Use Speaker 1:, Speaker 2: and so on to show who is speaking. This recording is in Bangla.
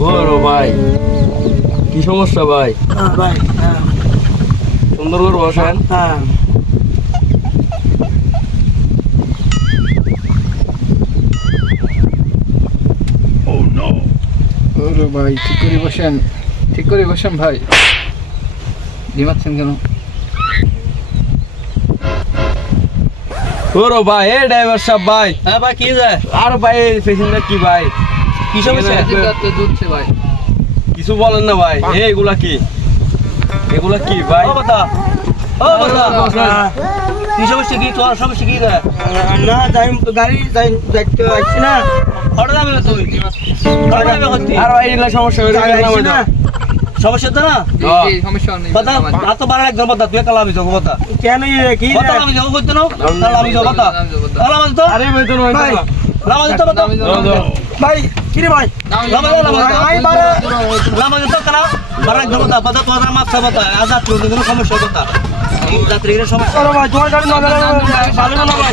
Speaker 1: বড় ভাই। কি সমস্যা ভাই?
Speaker 2: হ্যাঁ ভাই হ্যাঁ।
Speaker 1: সুন্দর করে বসেন।
Speaker 2: হ্যাঁ।
Speaker 3: ওরে ভাই ঠিক করে বসেন। ঠিক করে বসেন ভাই। ঘুমাচ্ছেন কেন?
Speaker 1: বড় ভাই এ ড্রাইভার সাহেব ভাই।
Speaker 2: হ্যাঁ ভাই কি যায়
Speaker 1: আর ভাই পেশেন্টার কি ভাই?
Speaker 2: কি সমস্যা?
Speaker 3: দুধছে ভাই।
Speaker 1: কিছু বলেন না ভাই। এগুলা কি? এগুলা কি ভাই?
Speaker 2: ও। কি সমস্যা কি? তোর সমস্যা কি যায়
Speaker 4: না যাই গাড়ি যাই যাইতে আসছি না।
Speaker 2: হঠাৎ যাবে না তুই হঠাৎ যাবে হচ্ছি
Speaker 1: আর ভাই এগুলা সমস্যা হয়ে
Speaker 4: যাই না
Speaker 2: সমস্যা তো না?
Speaker 1: হ্যাঁ।
Speaker 3: সমস্যা নেই
Speaker 2: কথা আর তো বাড়া একদম কথা তুই কালা আমি যাব কথা।
Speaker 4: কেন কি
Speaker 2: কথা? আমি যাব করতে আমি যাব কথা। তাহলে তো
Speaker 1: আরে ভাই
Speaker 2: তো কথা
Speaker 1: দাও, দাও।
Speaker 4: ভাই কি রে ভাই ভাই, বাড়া।
Speaker 2: আমাদের তো কারা বাড়া একদম কথা কথা তোমাদের মাছ কথা আজ রাত্রে কোনো সমস্যা কথা। এই রাত্রে সমস্যা।
Speaker 4: ওরে ভাই তোমার গাড়ি না গেলে ভালো না ভাই?